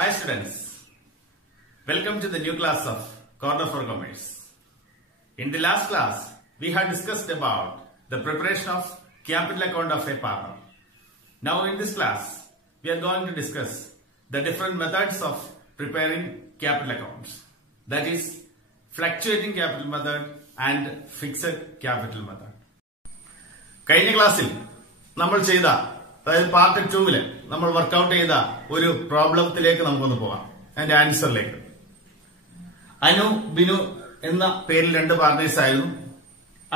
Hi students, welcome to the new class of Corner for Commerce. In the last class, we had discussed about the preparation of capital account of a partner. Now in this class, we are going to discuss the different methods of preparing capital accounts. That is, fluctuating capital method and fixed capital method. കഴിഞ്ഞ ക്ലാസ്സിൽ നമ്മൾ ചെയ്ത അതായത് part 2 നമ്മൾ workout ചെയ്ത ഒരു പ്രോബ്ലത്തിലേക്ക് നമുക്കൊന്ന് പോകാം. അതിന്റെ ആൻസറിലേക്ക്. അനു ബിനു എന്ന പേരിൽ രണ്ട് പാർട്ട്നേഴ്സ് ആയിരുന്നു.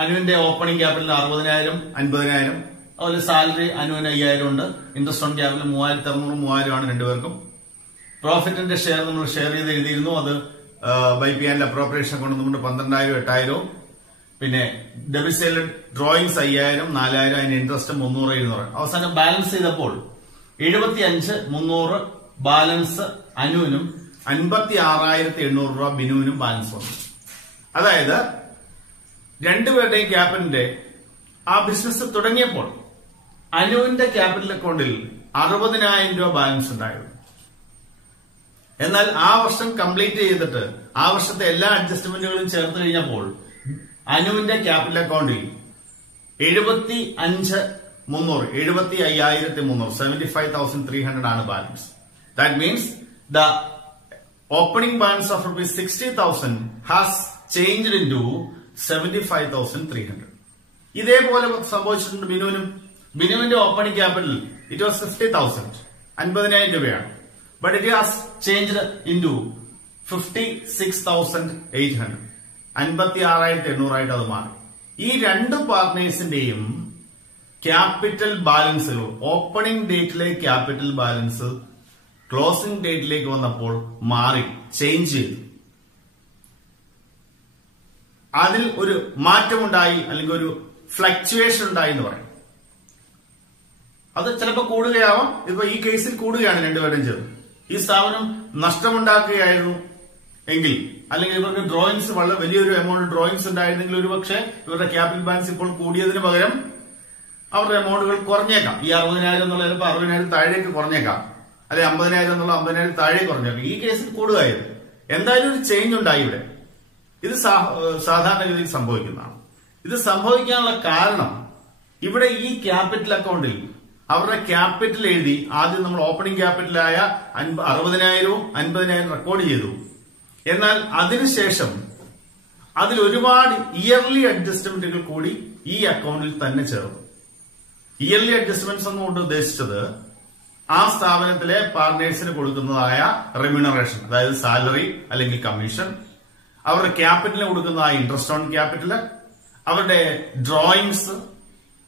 അനുവിന്റെ ഓപ്പണിംഗ് ക്യാപിറ്റൽ 60,000 50,000. അതുപോലെ സാലറി അനുവിന് 5,000 ഉണ്ട്. ഇൻട്രസ്റ്റ് ഓൺ ക്യാപിറ്റൽ 3,600 3,000 ആണ് രണ്ടുപേർക്കും. പ്രോഫിറ്റിന്റെ ഷെയർ നമ്മൾ ഷെയർ ചെയ്ത് എഴുതിയിരുന്നു. അത് ബൈ പി ആൻഡ് അപ്രോപ്രിയേഷൻ കൊണ്ട് നമ്മൾ 12,000 8,000. പിന്നെ ഡെബിറ്റ് സൈഡിൽ ഡ്രോയിങ്സ് 5,000 4,000 അതിന് ഇൻട്രസ്റ്റ് 300 700. അവസാനം ബാലൻസ് ചെയ്തപ്പോൾ 75 300 ബാലൻസ് അനുവിനും 56,800 രൂപ ബിനുവിനും ബാലൻസ് വന്നു. അതായത് രണ്ടുപേരുടെയും ക്യാപിറ്റലിന്റെ ആ ബിസിനസ് തുടങ്ങിയപ്പോൾ അനുവിന്റെ ക്യാപിറ്റൽ അക്കൗണ്ടിൽ 60,000 രൂപ ബാലൻസ് ഉണ്ടായിരുന്നു. എന്നാൽ ആ വർഷം കംപ്ലീറ്റ് ചെയ്തിട്ട് ആ വർഷത്തെ എല്ലാ അഡ്ജസ്റ്റ്മെന്റുകളും ചേർത്ത് കഴിഞ്ഞപ്പോൾ അനുവിന്റെ ക്യാപിറ്റൽ അക്കൗണ്ടിൽ 75,300 75,300 ആണ് balance. That means the opening balance of ₹60,000 has changed into 75,300. ഇതേപോലെ സംഭവിച്ചിട്ടുണ്ട് ബിനുവിനും. ബിനുവിന്റെ ഓപ്പണിംഗ് ക്യാപിറ്റൽ ഇറ്റ് വാസ് 50,000 50,000 രൂപയാണ്. But it has changed into 56,800 56,800 ആയിട്ട് അത് മാറി. ഈ രണ്ട് പാർട്ട്നേഴ്സിന്റെയും ക്യാപിറ്റൽ ബാലൻസുകൾ ഓപ്പണിംഗ് ഡേറ്റിലെ ക്യാപിറ്റൽ ബാലൻസ് ക്ലോസിംഗ് ഡേറ്റിലേക്ക് വന്നപ്പോൾ മാറി, ചേഞ്ച് ചെയ്തു. അതിൽ ഒരു മാറ്റമുണ്ടായി, അല്ലെങ്കിൽ ഒരു ഫ്ലക്ച്വേഷൻ ഉണ്ടായി എന്ന് പറയും. അത് ചിലപ്പോൾ കൂടുകയാവാം. ഇപ്പൊ ഈ കേസിൽ കൂടുകയാണ് രണ്ടുപേരും ചേർന്ന്. ഈ സ്ഥാപനം നഷ്ടമുണ്ടാക്കുകയായിരുന്നു എങ്കിൽ, അല്ലെങ്കിൽ ഇവർക്ക് ഡ്രോയിങ്സ് വളരെ വലിയൊരു എമൗണ്ട് ഡ്രോയിങ്സ് ഉണ്ടായിരുന്നെങ്കിൽ ഒരുപക്ഷെ ഇവരുടെ ക്യാപിറ്റൽ ബാലൻസ് ഇപ്പോൾ കൂടിയതിന് പകരം അവരുടെ എമൗണ്ടുകൾ കുറഞ്ഞേക്കാം. ഈ 60,000 എന്നുള്ള ചിലപ്പോൾ 60,000 താഴേക്ക് കുറഞ്ഞേക്കാം, അല്ലെങ്കിൽ 50,000 എന്നുള്ള 50,000 താഴേക്ക് കുറഞ്ഞേക്കാം. ഈ കേസിൽ കൂടുകയായിരുന്നു. എന്തായാലും ഒരു ചേഞ്ച് ഉണ്ടായി ഇവിടെ. ഇത് സാധാരണഗതിയിൽ സംഭവിക്കുന്നതാണ്. ഇത് സംഭവിക്കാനുള്ള കാരണം ഇവിടെ ഈ ക്യാപിറ്റൽ അക്കൗണ്ടിൽ അവരുടെ ക്യാപിറ്റൽ എഴുതി ആദ്യം നമ്മൾ ഓപ്പണിംഗ് ക്യാപിറ്റലായ 60,000 50,000 റെക്കോർഡ് ചെയ്തു. എന്നാൽ അതിനുശേഷം അതിൽ ഒരുപാട് ഇയർലി അഡ്ജസ്റ്റ്മെന്റുകൾ കൂടി ഈ അക്കൗണ്ടിൽ തന്നെ ചേർന്നു. ഇയർലി അഡ്ജസ്റ്റ്മെന്റ്സ് എന്നുകൊണ്ട് ഉദ്ദേശിച്ചത് ആ സ്ഥാപനത്തിലെ പാർട്ട്നേഴ്സിന് കൊടുക്കുന്നതായ റെമ്യൂണറേഷൻ, അതായത് സാലറി അല്ലെങ്കിൽ കമ്മീഷൻ, അവരുടെ ക്യാപിറ്റലിന് കൊടുക്കുന്നതായ ഇൻട്രസ്റ്റ് ഓൺ ക്യാപിറ്റൽ, അവരുടെ ഡ്രോയിങ്സ്,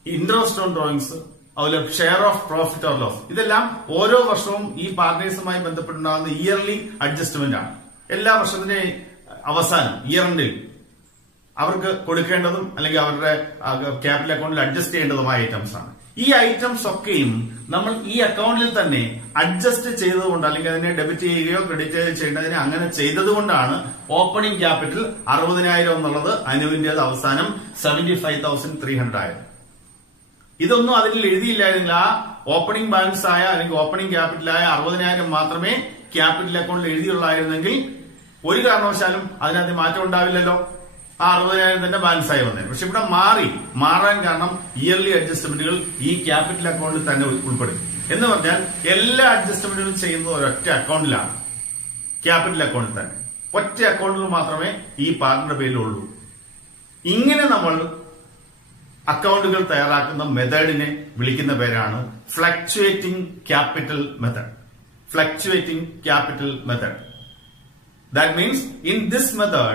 ഇൻട്രസ്റ്റ് ഓൺ ഡ്രോയിങ്സ്, അതുപോലെ share of profit or loss. ഇതെല്ലാം ഓരോ വർഷവും ഈ പാർട്ട്നേഴ്സുമായി ബന്ധപ്പെട്ടുണ്ടാകുന്ന ഇയർലി അഡ്ജസ്റ്റ്മെന്റ് ആണ്. എല്ലാ വർഷത്തിന്റെ അവസാനം ഇയർ എൻഡിൽ അവർക്ക് കൊടുക്കേണ്ടതും അല്ലെങ്കിൽ അവരുടെ ക്യാപിറ്റൽ അക്കൗണ്ടിൽ അഡ്ജസ്റ്റ് ചെയ്യേണ്ടതുമായ ഐറ്റംസ് ആണ്. ഈ ഐറ്റംസ് ഒക്കെയും നമ്മൾ ഈ അക്കൗണ്ടിൽ തന്നെ അഡ്ജസ്റ്റ് ചെയ്തതുകൊണ്ട്, അല്ലെങ്കിൽ അതിനെ ഡെബിറ്റ് ചെയ്യുകയോ ക്രെഡിറ്റ് ചെയ്യേണ്ടതിനെ അങ്ങനെ ചെയ്തതുകൊണ്ടാണ് ഓപ്പണിംഗ് ക്യാപിറ്റൽ 60,000 എന്നുള്ളത് അനുവിന്റേത് അവസാനം 75,300 ആയത്. ഇതൊന്നും അതിൽ എഴുതിയില്ലായിരുന്നെങ്കിൽ ആ ഓപ്പണിംഗ് ബാലൻസ് ആയ അല്ലെങ്കിൽ ഓപ്പണിംഗ് ക്യാപിറ്റലായ 60,000 മാത്രമേ ക്യാപിറ്റൽ അക്കൗണ്ടിൽ എഴുതിയുള്ളായിരുന്നെങ്കിൽ ഒരു കാരണവശാലും അതിനകത്ത് മാറ്റം ഉണ്ടാവില്ലല്ലോ. ആ 60,000 തന്നെ ബാലൻസ് ആയി വന്നേ. പക്ഷെ ഇവിടെ മാറാൻ കാരണം ഇയർലി അഡ്ജസ്റ്റ്മെന്റുകൾ ഈ ക്യാപിറ്റൽ അക്കൗണ്ടിൽ തന്നെ ഉൾപ്പെടും. എന്ന് പറഞ്ഞാൽ എല്ലാ അഡ്ജസ്റ്റ്മെന്റുകളും ചെയ്യുന്നത് ഒരൊറ്റ അക്കൗണ്ടിലാണ്, ക്യാപിറ്റൽ അക്കൗണ്ടിൽ തന്നെ. ഒറ്റ അക്കൗണ്ടിൽ മാത്രമേ ഈ പാർട്ണറുടെ പേരിലുള്ളൂ. ഇങ്ങനെ നമ്മൾ അക്കൗണ്ടുകൾ തയ്യാറാക്കുന്ന മെത്തേഡിനെ വിളിക്കുന്ന പേരാണ് fluctuating capital method. Fluctuating capital method. That means in this method,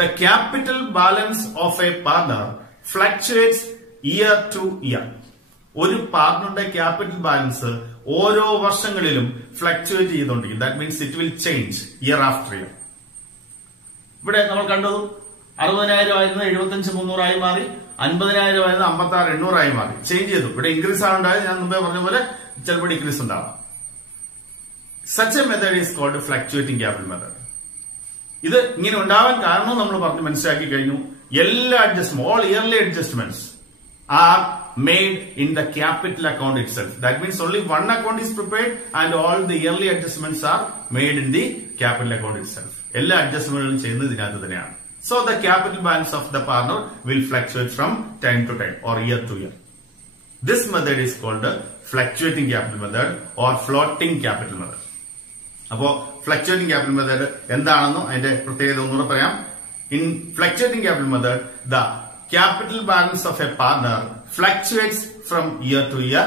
the capital balance of a partner fluctuates year to year. ഒരു പാർട്ണറുടെ ക്യാപിറ്റൽ ബാലൻസ് ഓരോ വർഷങ്ങളിലും ഫ്ലക്ച്വേറ്റ് ചെയ്തുകൊണ്ടിരിക്കും. That means it will change year after year. ഇവിടെ നമ്മൾ കണ്ടത് 60,000 ആയിരുന്നു 75,300 ആയി മാറി, 50,000 ആയിരുന്നു 56,800 ആയി മാറി. ചേഞ്ച് ചെയ്തു. ഇവിടെ ഇൻക്രീസ് ആണ് ഉണ്ടായത്. ഞാൻ മുമ്പേ പറഞ്ഞ പോലെ ചിലപ്പോൾ ഡിക്രീസ് ഉണ്ടാവാം. Such a method is called fluctuating capital method. ഇത് ഇങ്ങനെ ഉണ്ടാവാൻ കാരണം നമ്മൾ പറഞ്ഞ് മനസ്സിലാക്കി കഴിഞ്ഞു. എല്ലാ adjustment, all yearly adjustments are made in the capital account itself. That means only one account is prepared and all the yearly adjustments are made in the capital account itself. എല്ലാ അഡ്ജസ്റ്റ്മെന്റുകളും ചെയ്യുന്നത് ഇതിനകത്ത് തന്നെയാണ്. So the capital balance of the partner will fluctuate from time to time or year to year. This method is called the fluctuating capital method or floating capital method. അപ്പോ fluctuating capital method എന്താണെന്നും അതിന്റെ പ്രത്യേകത ഒന്നുകൂടെ പറയാം. In fluctuating capital method, the capital balance of a partner fluctuates from year to year.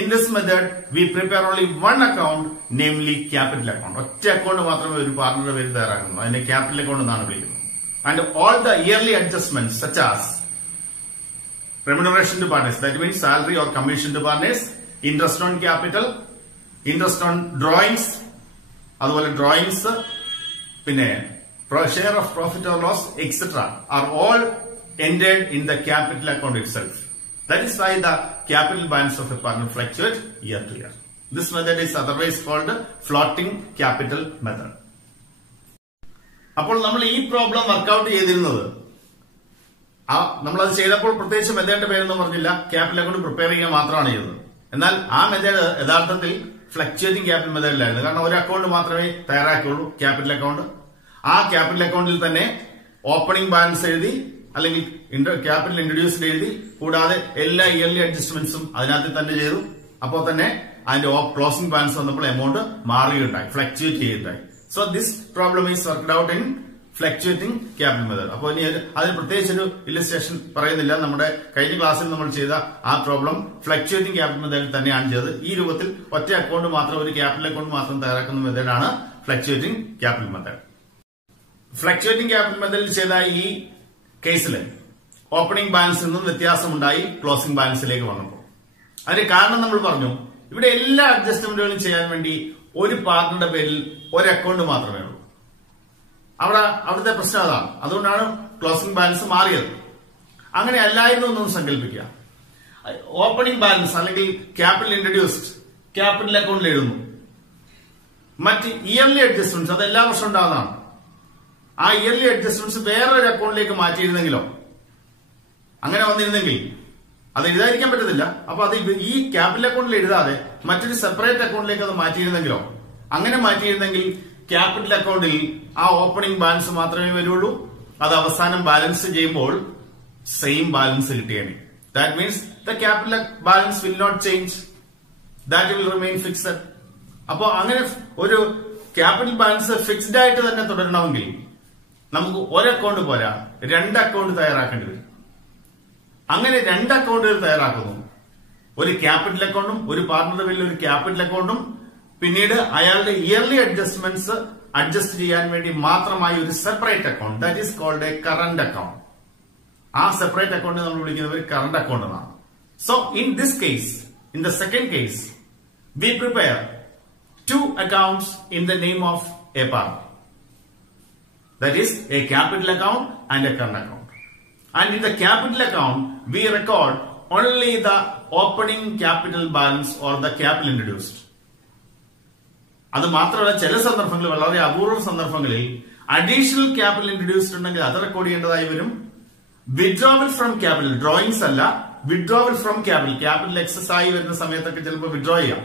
In this method, we prepare only one account, namely capital account. ഒറ്റ account മാത്രമേ ഒരു പാർട്ണറുടെ പേര് തയ്യാറാക്കുന്നു. അതിനെ ക്യാപിറ്റൽ അക്കൗണ്ട് എന്നാണ് വിളിക്കുന്നത്. And all the yearly adjustments such as remuneration to partners, that means salary or commission to partners, interest on capital, interest on drawings, അതുപോലെ drawings, പിന്നെ share of profit or loss, etc. are all entered in the capital account itself. That is why the capital balance of a partner fluctuates year to year. This method is otherwise called floating capital method. അപ്പോൾ നമ്മൾ ഈ problem workout ചെയ്തിരുന്നത് നമ്മളത് ചെയ്തപ്പോൾ പ്രത്യേകിച്ച് മെത്തേഡിന്റെ പേരൊന്നും പറഞ്ഞില്ല, capital account prepare ചെയ്യാൻ മാത്രമാണ് ചെയ്തത്. എന്നാൽ ആ മെത്തേഡ് യഥാർത്ഥത്തിൽ ഫ്ലക്ച്വേറ്റിംഗ് ക്യാപിറ്റൽ മെത്തേഡിലായിരുന്നു. കാരണം ഒരു അക്കൗണ്ട് മാത്രമേ തയ്യാറാക്കിയുള്ളൂ, ക്യാപിറ്റൽ അക്കൗണ്ട്. ആ ക്യാപിറ്റൽ അക്കൗണ്ടിൽ തന്നെ ഓപ്പണിംഗ് ബാലൻസ് എഴുതി അല്ലെങ്കിൽ ക്യാപിറ്റൽ ഇൻട്രൊഡ്യൂസ്ഡ് എഴുതി, കൂടാതെ എല്ലാ ഇയർലി അഡ്ജസ്റ്റ്മെന്റ്സും അതിനകത്ത് തന്നെ ചെയ്തു. അപ്പോൾ തന്നെ അതിന്റെ ക്ലോസിംഗ് ബാലൻസ് വന്നപ്പോൾ എമൗണ്ട് മാറുകയുണ്ടായി, ഫ്ലക്ച്വേറ്റ് ചെയ്യുകയുണ്ടായി. So this problem is worked out in fluctuating capital method. അപ്പോൾ ഇനി അതിന് പ്രത്യേകിച്ചൊരു ഇല്ലസ്ട്രേഷൻ പറയുന്നില്ല. നമ്മുടെ കഴിഞ്ഞ ക്ലാസ്സിൽ നമ്മൾ ചെയ്ത ആ പ്രോബ്ലം ഫ്ലക്ച്വേറ്റിംഗ് ക്യാപിറ്റൽ മെത്തേഡിൽ തന്നെയാണ് ചെയ്തത്. ഈ രൂപത്തിൽ ഒറ്റ അക്കൗണ്ട് മാത്രം, ഒരു ക്യാപിറ്റൽ അക്കൗണ്ട് മാത്രം തയ്യാറാക്കുന്ന മെത്തേഡാണ് fluctuating capital method. Fluctuating capital മെത്തേഡിൽ ചെയ്ത ഈ കേസിൽ ഓപ്പണിംഗ് ബാലൻസിൽ നിന്നും വ്യത്യാസമുണ്ടായി ക്ലോസിംഗ് ബാലൻസിലേക്ക് വന്നപ്പോൾ. അതിന് കാരണം നമ്മൾ പറഞ്ഞു, ഇവിടെ എല്ലാ അഡ്ജസ്റ്റ്മെന്റുകളും ചെയ്യാൻ വേണ്ടി ഒരു പാർട്ണറുടെ പേരിൽ ഒരു അക്കൗണ്ട് മാത്രമേ ഉള്ളൂ. അവിടുത്തെ പ്രശ്നം അതാണ്. അതുകൊണ്ടാണ് ക്ലോസിംഗ് ബാലൻസ് മാറിയത്. അങ്ങനെ അല്ലായിരുന്നു എന്നൊന്ന് സങ്കല്പിക്കുക. ഓപ്പണിംഗ് ബാലൻസ് അല്ലെങ്കിൽ ക്യാപിറ്റൽ ഇൻട്രൊഡ്യൂസ്ഡ് ക്യാപിറ്റൽ അക്കൗണ്ടിൽ എഴുതുന്നു. മറ്റ് ഇയർലി അഡ്ജസ്റ്റ്മെന്റ്സ് അത് എല്ലാ വർഷവും ഉണ്ടാകുന്നതാണ്. ആ ഇയർലി അഡ്ജസ്റ്റ്മെന്റ്സ് വേറൊരു അക്കൗണ്ടിലേക്ക് മാറ്റിയിരുന്നെങ്കിലോ, അങ്ങനെ വന്നിരുന്നെങ്കിൽ അത് എഴുതാതിരിക്കാൻ പറ്റത്തില്ല. അപ്പൊ അത് ഈ ക്യാപിറ്റൽ അക്കൗണ്ടിൽ എഴുതാതെ മറ്റൊരു സെപ്പറേറ്റ് അക്കൗണ്ടിലേക്ക് അത് മാറ്റിയിരുന്നെങ്കിലോ, അങ്ങനെ മാറ്റിയിരുന്നെങ്കിൽ ക്യാപിറ്റൽ അക്കൗണ്ടിൽ ആ ഓപ്പണിംഗ് ബാലൻസ് മാത്രമേ വരുള്ളൂ. അത് അവസാനം ബാലൻസ് ചെയ്യുമ്പോൾ സെയിം ബാലൻസ് കിട്ടിയേനെ. That means the capital balance will not change, that will remain fixed. അപ്പോ അങ്ങനെ ഒരു ക്യാപിറ്റൽ ബാലൻസ് ഫിക്സ്ഡ് ആയിട്ട് തന്നെ തുടരണമെങ്കിൽ നമുക്ക് ഒരു അക്കൗണ്ട് പോരാ, രണ്ട് അക്കൗണ്ട് തയ്യാറാക്കേണ്ടി വരും. അങ്ങനെ രണ്ട് അക്കൗണ്ടുകൾ തയ്യാറാക്കുന്നു. ഒരു ക്യാപിറ്റൽ അക്കൗണ്ടും ഒരു പാർട്ണറുടെ പേരിൽ ഒരു ക്യാപിറ്റൽ അക്കൗണ്ടും പിന്നീട് അയാളുടെ ഇയർലി അഡ്ജസ്റ്റ്മെന്റ്സ് അഡ്ജസ്റ്റ് ചെയ്യാൻ വേണ്ടി മാത്രമായി ഒരു separate account, that is called a current account. ആ സെപ്പറേറ്റ് അക്കൗണ്ട് നമ്മൾ വിളിക്കുന്നത് ഒരു കറന്റ് അക്കൗണ്ട് എന്നാണ്. So in this case, in the second case, we prepare two accounts in the name of a partner. That is a capital account and a current account. And in the capital account, we record only the opening capital balance or the capital introduced. അത് മാത്രമല്ല, ചില സന്ദർഭങ്ങളിൽ, വളരെ അപൂർവ സന്ദർഭങ്ങളിൽ additional capital introduced ഉണ്ടെങ്കിൽ അത് record ചെയ്യേണ്ടതായി വരും. വിഡ്രോവൽ ഫ്രം ക്യാപിറ്റൽ, ഡ്രോയിങ്സ് അല്ല, withdrawal from capital, capital excess ആയി വരുന്ന സമയത്തൊക്കെ ചിലപ്പോൾ വിഡ്രോ ചെയ്യാം.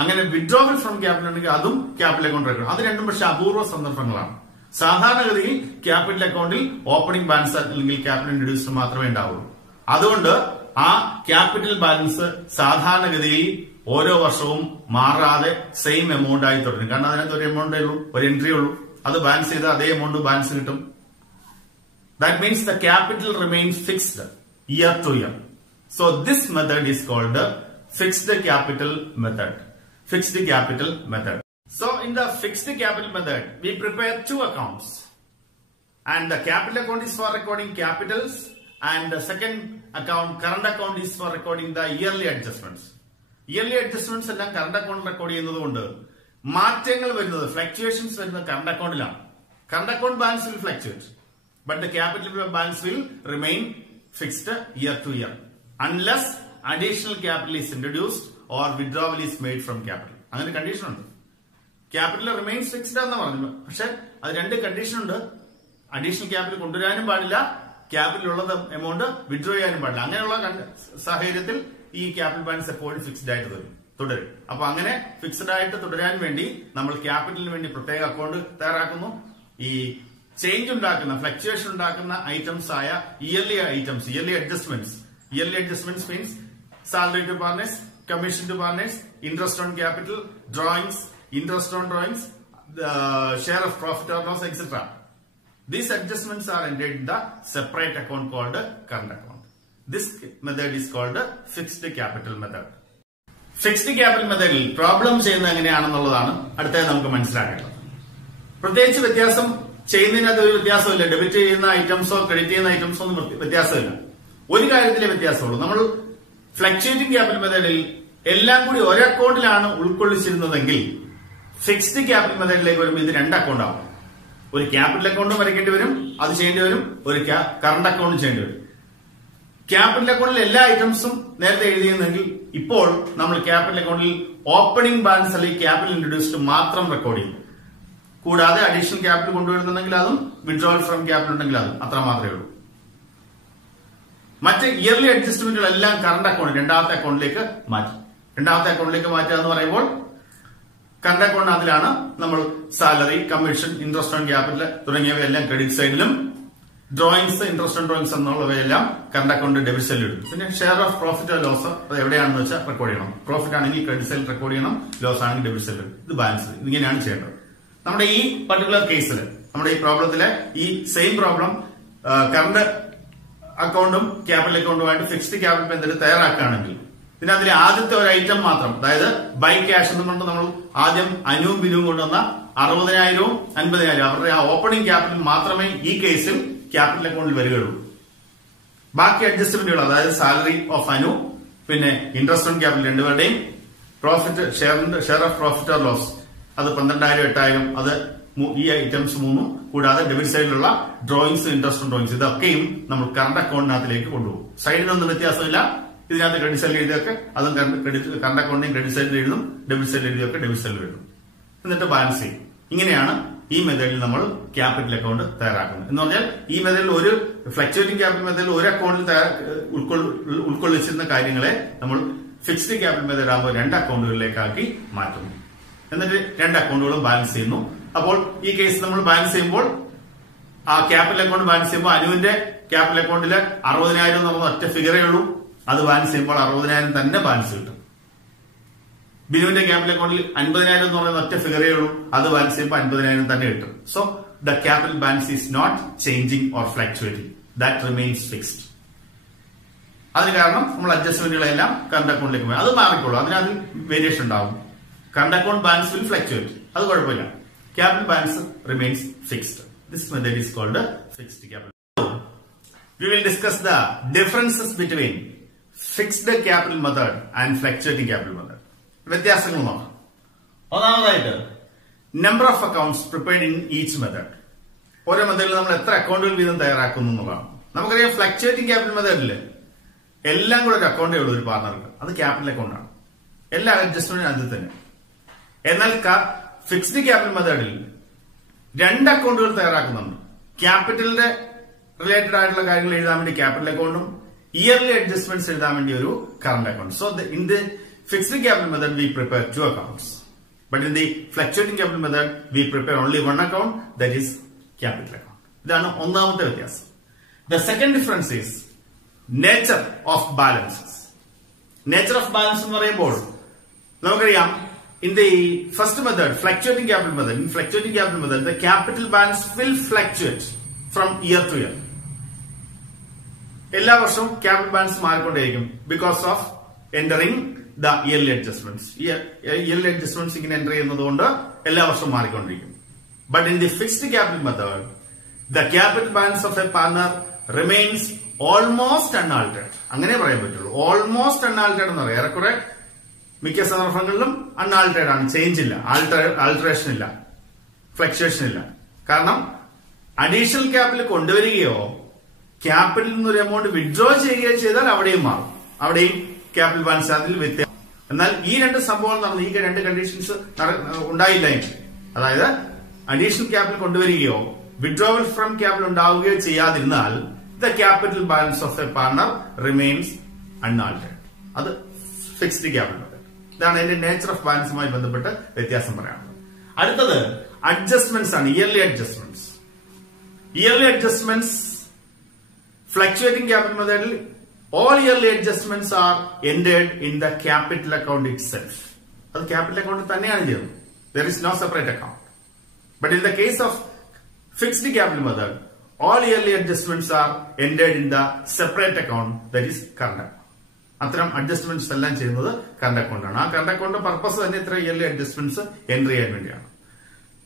അങ്ങനെ വിഡ്രോവൽ ഫ്രം ക്യാപിറ്റൽ ഉണ്ടെങ്കിൽ അതും ക്യാപിറ്റൽ അക്കൗണ്ട് റെക്കോർഡ്. അത് രണ്ടും പക്ഷെ അപൂർവ സന്ദർഭങ്ങളാണ്. സാധാരണഗതിയിൽ ക്യാപിറ്റൽ അക്കൗണ്ടിൽ ഓപ്പണിംഗ് ബാലൻസ് അല്ലെങ്കിൽ ക്യാപിറ്റൽ ഇൻട്രൊഡ്യൂസ്ഡ് മാത്രമേ ഉണ്ടാവുള്ളൂ. അതുകൊണ്ട് ആ ക്യാപിറ്റൽ ബാലൻസ് സാധാരണഗതിയിൽ ഓരോ വർഷവും മാറാതെ സെയിം എമൗണ്ട് ആയി തുടരും. കാരണം അതിനകത്ത് ഒരു എമൗണ്ടേ ഉള്ളൂ, ഒരു എൻട്രി ഉള്ളൂ. അത് ബാലൻസ് ചെയ്ത് അതേ എമൗണ്ട് ബാലൻസ് കിട്ടും. That means the capital remains fixed year to year. So this method is called fixed capital method. Fixed capital method. So in the fixed capital method, we prepare two accounts, and the capital account is for recording capitals, and the second account, current account, is for recording the yearly adjustments. Yearly adjustments എല്ലാം current account record ചെയ്യുന്നതുകൊണ്ട് മാറ്റങ്ങൾ വരുന്നത്, fluctuations വരുന്നത് current accountലാണ്. Current account balance will fluctuate, but the capital balance will remain fixed year to year unless additional capital is introduced or withdrawal is made from capital. അങ്ങനെ condition ഉണ്ട്. Capital remains fixed എന്ന് പറഞ്ഞു, പക്ഷെ അത് രണ്ട് condition ഉണ്ട്. Additional capital കൊണ്ടുവരാനും പാടില്ല, ക്യാപിറ്റൽ ഉള്ളത് എമൗണ്ട് വിഡ്രോ ചെയ്യാനും പാടില്ല. അങ്ങനെയുള്ള സാഹചര്യത്തിൽ ഈ ക്യാപിറ്റൽ ബാലൻസ് എപ്പോഴും ഫിക്സ്ഡ് ആയിട്ട് തുടരും. അപ്പൊ അങ്ങനെ ഫിക്സ്ഡ് ആയിട്ട് തുടരാൻ വേണ്ടി നമ്മൾ ക്യാപിറ്റലിന് വേണ്ടി പ്രത്യേക അക്കൗണ്ട് തയ്യാറാക്കുന്നു. ഈ ചേഞ്ച് ഉണ്ടാക്കുന്ന, ഫ്ലക്ച്വേഷൻ ഉണ്ടാക്കുന്ന ഐറ്റംസ് ആയ yearly items, yearly adjustments means salary to partners, commission to partners, interest on capital, drawings, interest on drawings, share of profit or loss, etc. These adjustments are entered in the separate account called current account. This method is called fixed capital method. Fixed capital മെത്തേഡിൽ problem ചെയ്യുന്നത് എങ്ങനെയാണെന്നുള്ളതാണ് അടുത്തത് നമുക്ക് മനസ്സിലാക്കേണ്ടത്. പ്രത്യേകിച്ച് വ്യത്യാസം ചെയ്യുന്നതിനകത്ത് ഒരു വ്യത്യാസമില്ല. Debit ചെയ്യുന്ന ഐറ്റംസോ ക്രെഡിറ്റ് ചെയ്യുന്ന ഐറ്റംസോ ഒന്നും വ്യത്യാസമില്ല. ഒരു കാര്യത്തിലെ വ്യത്യാസമുള്ളൂ. നമ്മൾ ഫ്ലക്ച്വേറ്റിംഗ് ക്യാപിറ്റൽ മെത്തേഡിൽ എല്ലാം കൂടി ഒരു അക്കൗണ്ടിലാണ് ഉൾക്കൊള്ളിച്ചിരുന്നതെങ്കിൽ ഫിക്സ്ഡ് ക്യാപിറ്റൽ മെത്തേഡിലേക്ക് വരുമ്പോൾ ഇത് രണ്ട് അക്കൗണ്ട് ആവും. ഒരു ക്യാപിറ്റൽ അക്കൗണ്ടും വരയ്ക്കേണ്ടി വരും, അത് ചെയ്യേണ്ടി വരും. ഒരു കറണ്ട് അക്കൗണ്ടും ചെയ്യേണ്ടി വരും. ക്യാപിറ്റൽ അക്കൗണ്ടിൽ എല്ലാ ഐറ്റംസും നേരത്തെ എഴുതിയിരുന്നെങ്കിൽ ഇപ്പോൾ നമ്മൾ ക്യാപിറ്റൽ അക്കൗണ്ടിൽ ഓപ്പണിംഗ് ബാലൻസ് അല്ലെങ്കിൽ ക്യാപിറ്റൽ ഇൻട്രൊഡ്യൂസ്ഡ് മാത്രം റെക്കോർഡ് ചെയ്യും. കൂടാതെ അഡീഷണൽ ക്യാപിറ്റൽ കൊണ്ടുവരുന്നുണ്ടെങ്കിൽ അതും, വിഡ്രോവൽ ഫ്രം ക്യാപിറ്റൽ ഉണ്ടെങ്കിൽ അതും, അത്ര മാത്രമേ ഉള്ളൂ. മറ്റ് ഇയർലി അഡ്ജസ്റ്റ്മെന്റുകളെല്ലാം കറണ്ട് അക്കൗണ്ട് രണ്ടാമത്തെ അക്കൗണ്ടിലേക്ക് മാറ്റി. രണ്ടാമത്തെ അക്കൗണ്ടിലേക്ക് മാറ്റുക എന്ന് പറയുമ്പോൾ കറണ്ട് അക്കൗണ്ടിനകത്തിലാണ് നമ്മൾ salary, commission, interest on capital തുടങ്ങിയവയെല്ലാം ക്രെഡിറ്റ് സൈഡിലും, ഡ്രോയിങ്സ്, ഇൻട്രസ്റ്റ് ഓൺ ഡ്രോയിങ്സ് എന്നുള്ളവയെല്ലാം കറണ്ട് അക്കൗണ്ട് ഡെബിറ്റ് സൈഡിൽ ഇടും. പിന്നെ share of profit or loss അത് എവിടെയാണെന്ന് വെച്ചാൽ റെക്കോർഡ് ചെയ്യണം. പ്രോഫിറ്റ് ആണെങ്കിൽ ക്രെഡിറ്റ് സൈഡിൽ റെക്കോർഡ് ചെയ്യണം, ലോസ് ആണെങ്കിൽ ഡെബിറ്റ് സൈഡിൽ. ഇത് ബാലൻസ് ഇങ്ങനെയാണ് ചെയ്യേണ്ടത്. നമ്മുടെ ഈ പർട്ടിക്കുലർ കേസിൽ, നമ്മുടെ ഈ പ്രോബ്ലത്തിലെ ഈ സെയിം പ്രോബ്ലം കറണ്ട് അക്കൗണ്ടും ക്യാപിറ്റൽ അക്കൗണ്ടുമായിട്ട് ഫിക്സ്ഡ് ക്യാപിറ്റൽ മെത്തേഡ് തയ്യാറാക്കുകയാണെങ്കിൽ ഇതിനകത്തിലെ ആദ്യത്തെ ഒരു ഐറ്റം മാത്രം, അതായത് ബൈ ക്യാഷ് എന്നുകൊണ്ട് നമ്മൾ ആദ്യം അനുവും ബിനുവും കൊണ്ടുവന്ന 60,000-വും 50,000 അവരുടെ ആ ഓപ്പണിംഗ് ക്യാപിറ്റൽ മാത്രമേ ഈ കേസിൽ ക്യാപിറ്റൽ അക്കൗണ്ടിൽ വരികയുള്ളൂ. ബാക്കി അഡ്ജസ്റ്റ്മെന്റുകൾ, അതായത് സാലറി ഓഫ് അനു, പിന്നെ ഇൻട്രസ്റ്റ് ഓൺ ക്യാപിറ്റൽ രണ്ടുപേരുടെയും, profit share of profit or loss അത് 12,000, 8,000 അത് ഈ ഐറ്റംസ് മൂന്നും, കൂടാതെ ഡെബിറ്റ് സൈഡിലുള്ള ഡ്രോയിങ്സ്, ഇൻട്രസ്റ്റ് ഓൺ ഡ്രോയിങ്സ് ഇതൊക്കെയും നമ്മൾ കറണ്ട് അക്കൗണ്ടിനകത്തിലേക്ക് കൊണ്ടുപോകും. സൈഡിനൊന്നും വ്യത്യാസമില്ല. ഇതിനകത്ത് ക്രെഡിറ്റ് സൈഡിൽ എഴുതിയൊക്കെ അതും കറണ്ട് അക്കൗണ്ടിനെയും ക്രെഡിറ്റ് സൈഡിൽ എഴുതും, ഡെബിറ്റ് സൈഡിൽ എഴുതിയൊക്കെ ഡെബിറ്റ് സൈഡിൽ എഴുതും. എന്നിട്ട് ബാലൻസ് ചെയ്യും. ഇങ്ങനെയാണ് ഈ മെത്തേഡിൽ നമ്മൾ ക്യാപിറ്റൽ അക്കൗണ്ട് തയ്യാറാക്കുന്നത്. എന്ന് പറഞ്ഞാൽ ഈ മെത്തേഡിൽ ഒരു ഫ്ലക്ച്വേറ്റിംഗ് ക്യാപിറ്റൽ മെത്തേഡിൽ ഒരു അക്കൗണ്ടിൽ ഉൾക്കൊള്ളിച്ചിരുന്ന കാര്യങ്ങളെ നമ്മൾ ഫിക്സ്ഡ് ക്യാപിറ്റൽ മെത്തേഡ് ആകുമ്പോൾ രണ്ട് അക്കൗണ്ടുകളിലേക്കാക്കി മാറ്റുന്നു. എന്നിട്ട് രണ്ട് അക്കൗണ്ടുകളും ബാലൻസ് ചെയ്യുന്നു. അപ്പോൾ ഈ കേസ് നമ്മൾ ബാലൻസ് ചെയ്യുമ്പോൾ ആ ക്യാപിറ്റൽ അക്കൗണ്ട് ബാലൻസ് ചെയ്യുമ്പോൾ അനുവിന്റെ ക്യാപിറ്റൽ അക്കൗണ്ടിൽ 60,000 എന്ന് പറഞ്ഞ ഒറ്റ ഫിഗറേ ഉള്ളൂ. അത് ബാലൻസ് ചെയ്യുമ്പോൾ 60,000 തന്നെ ബാലൻസ് കിട്ടും. ബിനുവിന്റെ ക്യാപിറ്റൽ അക്കൗണ്ടിൽ 50,000 എന്ന് പറയുന്ന ഒറ്റ ഫിഗറേ ഉള്ളൂ. അത് ബാലൻസ് ചെയ്യുമ്പോൾ 50,000 തന്നെ കിട്ടും. So the capital balance is not changing or fluctuating, that remains fixed. അതിന് കാരണം നമ്മൾ അഡ്ജസ്റ്റ്മെന്റുകളെല്ലാം കറണ്ട് അക്കൗണ്ടിലേക്ക് പോയി അത് മാറിക്കോളൂ. അതിനകത്ത് വേരിയേഷൻ ഉണ്ടാവും. Current account balance will fluctuate, അത് കുഴപ്പമില്ല. Capital balance remains fixed. This method is called fixed capital. We will discuss the differences between fixed capital method and fluctuating capital method. വ്യത്യാസങ്ങൾ നോക്കാം. ഒന്നാമതായിട്ട് number of accounts prepared in each method. ഓരോ മെത്തേഡിൽ നമ്മൾ എത്ര അക്കൗണ്ടുകൾ വീതം തയ്യാറാക്കുന്നു എന്നുള്ളതാണ്. നമുക്കറിയാം ഫ്ലക്ച്വേറ്റിംഗ് ക്യാപിറ്റൽ മെത്തേഡിൽ എല്ലാം കൂടെ ഒരു അക്കൗണ്ടേ ഉള്ളൂ ഒരു പാർട്ണർക്ക്. അത് ക്യാപിറ്റൽ അക്കൗണ്ടാണ്. എല്ലാ അഡ്ജസ്റ്റ്മെന്റും അതിൽ തന്നെ. എന്നാൽ ഫിക്സ്ഡ് ക്യാപിറ്റൽ മെത്തേഡിൽ രണ്ട് അക്കൗണ്ടുകൾ തയ്യാറാക്കുന്നുണ്ട്. ക്യാപിറ്റലിന്റെ റിലേറ്റഡ് ആയിട്ടുള്ള കാര്യങ്ങൾ എഴുതാൻ വേണ്ടി ക്യാപിറ്റൽ അക്കൗണ്ടും ഇയർലി അഡ്ജസ്റ്റ്മെന്റ്സ് എഴുതാൻ വേണ്ടി ഒരു current account. So in the fixed capital method V prepare 2 accounts. But in the fluctuating capital method we prepare only 1 account, that is capital account. ഇതാണ് ഒന്നാമത്തെ വ്യത്യാസം. The second difference is nature of balances. Nature of balance എന്ന് പറയുമ്പോൾ നമുക്കറിയാം in the first method, fluctuating capital method, in fluctuating capital method the capital balance will fluctuate from year to year. എല്ലാ വർഷവും capital balance മാറിക്കൊണ്ടേയിരിക്കും because of entering the yearly adjustments. Yearly adjustments ഇങ്ങനെ enter ചെയ്യുന്നതുകൊണ്ട് എല്ലാ വർഷവും മാറിക്കൊണ്ടിരിക്കും. But in the fixed capital method the capital balance of a partner remains almost unaltered. അങ്ങനെ പറയാൻ പറ്റുള്ളൂ. ഓൾമോസ്റ്റ് അൺആൾട്ടേർഡ് എന്ന് പറയാം. ഏറെക്കുറെ മിക്ക സന്ദർഭങ്ങളിലും അൺആൾട്ടേർഡ് ആണ്. ചേഞ്ച് ഇല്ല, ആൾട്ടറേഷൻ ഇല്ല, ഫ്ലക്ച്വേഷൻ ഇല്ല. കാരണം അഡീഷണൽ ക്യാപിറ്റൽ കൊണ്ടുവരികയോ ക്യാപിറ്റലിൽ നിന്ന് ഒരു എമൗണ്ട് വിഡ്രോ ചെയ്യുകയോ ചെയ്താൽ അവിടെയും മാറും. അവിടെയും ക്യാപിറ്റൽ ബാലൻസ് അതിൽ വ്യത്യാസം. എന്നാൽ ഈ രണ്ട് സംഭവങ്ങൾ നടന്നു, ഈ രണ്ട് കണ്ടീഷൻസ് ഉണ്ടായില്ല. അതായത് അഡീഷണൽ ക്യാപിറ്റൽ കൊണ്ടുവരികയോ വിഡ്രോവൽ ഫ്രം ക്യാപിറ്റൽ ഉണ്ടാവുകയോ ചെയ്യാതിരുന്നാൽ the capital balance of a partner remains unaltered. അത് ഫിക്സ്ഡ് ക്യാപിറ്റൽ മെത്തേഡ്. ഇതാണ് അതിന്റെ നേച്ചർ ഓഫ് ബാലൻസുമായി ബന്ധപ്പെട്ട് വ്യത്യാസം പറയാനുള്ളത്. അടുത്തത് അഡ്ജസ്റ്റ്മെന്റ്സ് ആണ്. Yearly adjustments. Yearly adjustments fluctuating capital മെത്തേഡിൽ all yearly adjustments are entered in the capital account itself. അത് ക്യാപിറ്റൽ അക്കൗണ്ട് തന്നെയാണ് ചെയ്യുന്നത്. There is no separate account. But in the case of fixed capital method, all yearly adjustments are entered in the separate account, that is current account. അത്തരം adjustments എല്ലാം ചെയ്യുന്നത് current account ആണ്. ആ current account purpose തന്നെ ഇത്ര yearly adjustments entry ചെയ്യാൻ വേണ്ടിയാണ്.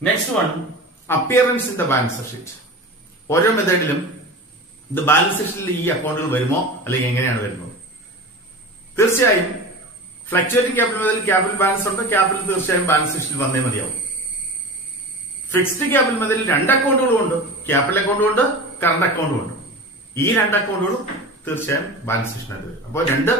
Next one, appearance in the balance sheet. ഓരോ മെത്തേഡിലും ഇത് ബാലൻസ് ഷീറ്റിൽ ഈ അക്കൗണ്ടുകൾ വരുമോ അല്ലെങ്കിൽ എങ്ങനെയാണ് വരുന്നത്? തീർച്ചയായും ഫ്ലക്ച്വേറ്റിംഗ് ക്യാപിറ്റൽ മെത്തേഡിൽ ക്യാപിറ്റൽ ബാലൻസ് ഉണ്ട്. ക്യാപിറ്റൽ തീർച്ചയായും ബാലൻസ് ഷീറ്റിൽ വന്നേ മതിയാവും. ഫിക്സ്ഡ് ക്യാപിറ്റൽ മെത്തേഡിൽ രണ്ട് അക്കൗണ്ടുകളും ഉണ്ട്. ക്യാപിറ്റൽ അക്കൗണ്ടും ഉണ്ട്, കറന്റ് അക്കൗണ്ടും ഉണ്ട്. ഈ രണ്ട് അക്കൗണ്ടുകളും തീർച്ചയായും ബാലൻസ് ഷീറ്റിനകത്ത് വരും. അപ്പോൾ രണ്ട്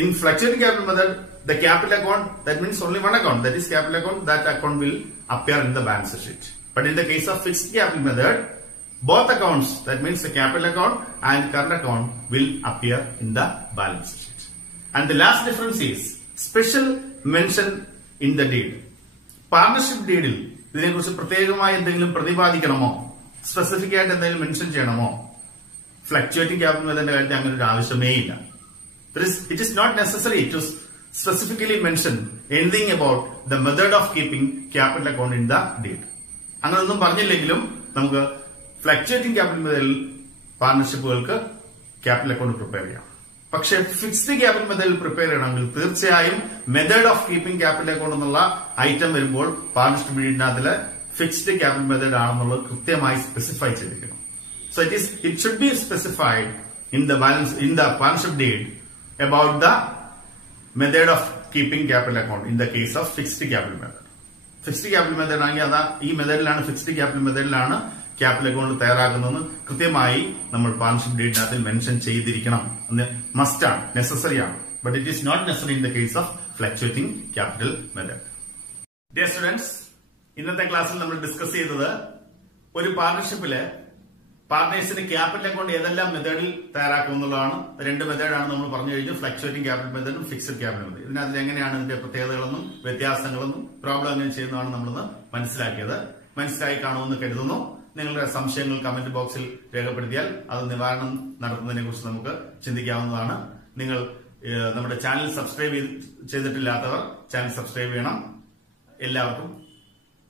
in fluctuating capital method the capital account that means only one account, that is capital account, that account will appear in the balance sheet. But in the case of fixed capital method both accounts, that means the capital account and current account, will appear in the balance sheet. And the last difference is special mention in the deed. Partnership deed il ഇതിനെക്കുറിച്ച് പ്രത്യേകമായി എന്തെങ്കിലും പ്രതിപാദിക്കണമോ, specific ആയിട്ട് എന്തെങ്കിലും mention ചെയ്യണമോ? Fluctuating capital മെത്തേഡിന്റെ കാര്യത്തിൽ അങ്ങനെ ഒരു ആവശ്യമേ ഇല്ല. It is not necessary to specifically mention anything about the method of keeping capital account in the deed. അങ്ങനൊന്നും പറഞ്ഞില്ലെങ്കിലും നമുക്ക് ഫ്ലക്ച്വേറ്റിംഗ് ക്യാപിറ്റൽ മെത്തേഡിൽ പാർട്ണർഷിപ്പുകൾക്ക് ക്യാപിറ്റൽ അക്കൗണ്ട് പ്രിപ്പയർ ചെയ്യാം. പക്ഷെ ഫിക്സ്ഡ് ക്യാപിറ്റൽ മെത്തേഡിൽ പ്രിപ്പയർ ചെയ്യണമെങ്കിൽ തീർച്ചയായും method of keeping capital account എന്നുള്ള ഐറ്റം വരുമ്പോൾ പാർട്ണർഷിപ്പ് ഡീഡിനകത്തില് ഫിക്സ്ഡ് ക്യാപിറ്റൽ മെത്തേഡ് ആണെന്നുള്ളത് കൃത്യമായി സ്പെസിഫൈ ചെയ്തിരിക്കണം. So it should be specified in the partnership deed about the method of keeping capital account in the case of fixed capital method. Fixed capital method ആണെങ്കിൽ അതാ ഈ മെത്തേഡിലാണ്, fixed capital മെത്തേഡിലാണ് capital account തയ്യാറാക്കുന്നതെന്ന് കൃത്യമായി നമ്മൾ partnership ഡീഡിനകത്തിൽ mention ചെയ്തിരിക്കണം. മസ്റ്റാണ്, നെസസറി ആണ്. But it is not necessary in the case of fluctuating capital method. Dear students, ഇന്നത്തെ ക്ലാസ്സിൽ നമ്മൾ ഡിസ്കസ് ചെയ്തത് ഒരു പാർട്ണർഷിപ്പില് പാർട്ട്നേഴ്സിന് ക്യാപിറ്റൽ അക്കൗണ്ട് ഏതെല്ലാം മെത്തേഡിൽ തയ്യാറാക്കും എന്നുള്ളതാണ്. രണ്ട് മെത്തേഡാണ് നമ്മൾ പറഞ്ഞു കഴിഞ്ഞു, ഫ്ലക്ച്വേറ്റിംഗ് ക്യാപിറ്റൽ മെത്തേഡും ഫിക്സഡ് ക്യാപിറ്റൽ മെത്തേഡ്. ഇതിനകത്ത് എങ്ങനെയാണ് ഇതിന്റെ പ്രത്യേകതകളെന്നും വ്യത്യാസങ്ങളെന്നും പ്രോബ്ലം എങ്ങനെ ചെയ്യുന്നതാണ് നമ്മളൊന്ന് മനസ്സിലാക്കിയത്. മനസ്സിലായി കാണുമെന്ന് കരുതുന്നു. നിങ്ങളുടെ സംശയങ്ങൾ കമന്റ് ബോക്സിൽ രേഖപ്പെടുത്തിയാൽ അത് നിവാരണം നടത്തുന്നതിനെ കുറിച്ച് നമുക്ക് ചിന്തിക്കാവുന്നതാണ്. നിങ്ങൾ നമ്മുടെ ചാനൽ സബ്സ്ക്രൈബ് ചെയ്തിട്ടില്ലാത്തവർ ചാനൽ സബ്സ്ക്രൈബ് ചെയ്യണം. എല്ലാവർക്കും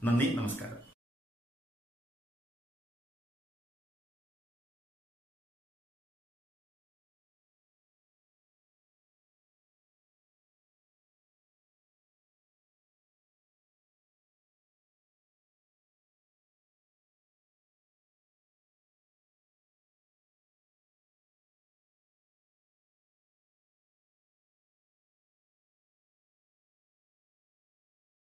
നന്ദി, നമസ്കാരം.